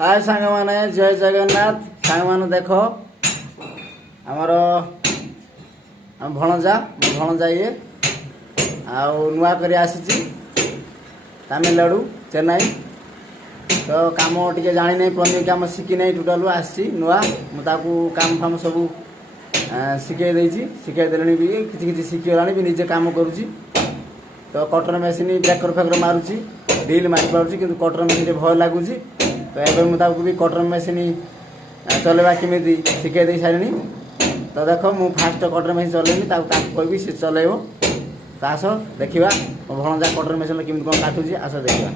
हाय सांग माने जय जगन्नाथ सांग माने देख आमर भणजा भणजा ये नुआ कर आसी तमिलनाडु चेन्नई तो काम टे जानी नहीं प्लम्बिंग काम शिखी नहीं टोटाल आसी नुआ मुझे काम फाम सब शिखे शिखे देनी भी किसी शिखीगला भी निजे काम करुच्ची तो कटर मेसीन ब्रेकर फेकर मारुची ड्रिल मारी पार्टी कि कटर मेसीन भय लगुच तो ये मुझे भी कटर मेसीन चलवा केमी शिखे दे सारे तो देख मु फास्ट कटर मेसीन चलेनी कह सी चलेब तो आस देखा मो भणजा कटर मेसीन केमी कौन काटुची आस देखा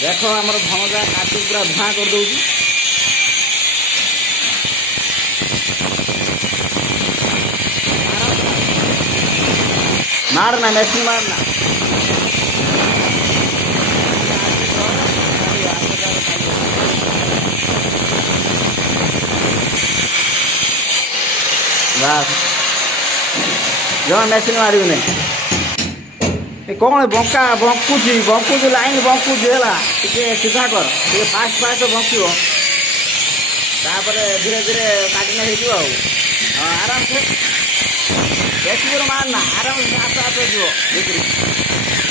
देख आम भणजा काटी पूरा धूआ कर दौर मारना मेसिन मारना बस जमा मेसिन मारू नहीं कौन बंका बंकुच लाइन बंकुच है सीधा कर फास्ट फास्ट बंकिव धीरे धीरे काटने हो आराम से बेसी जोर मारना आराम से आस्ते आस्ते जीव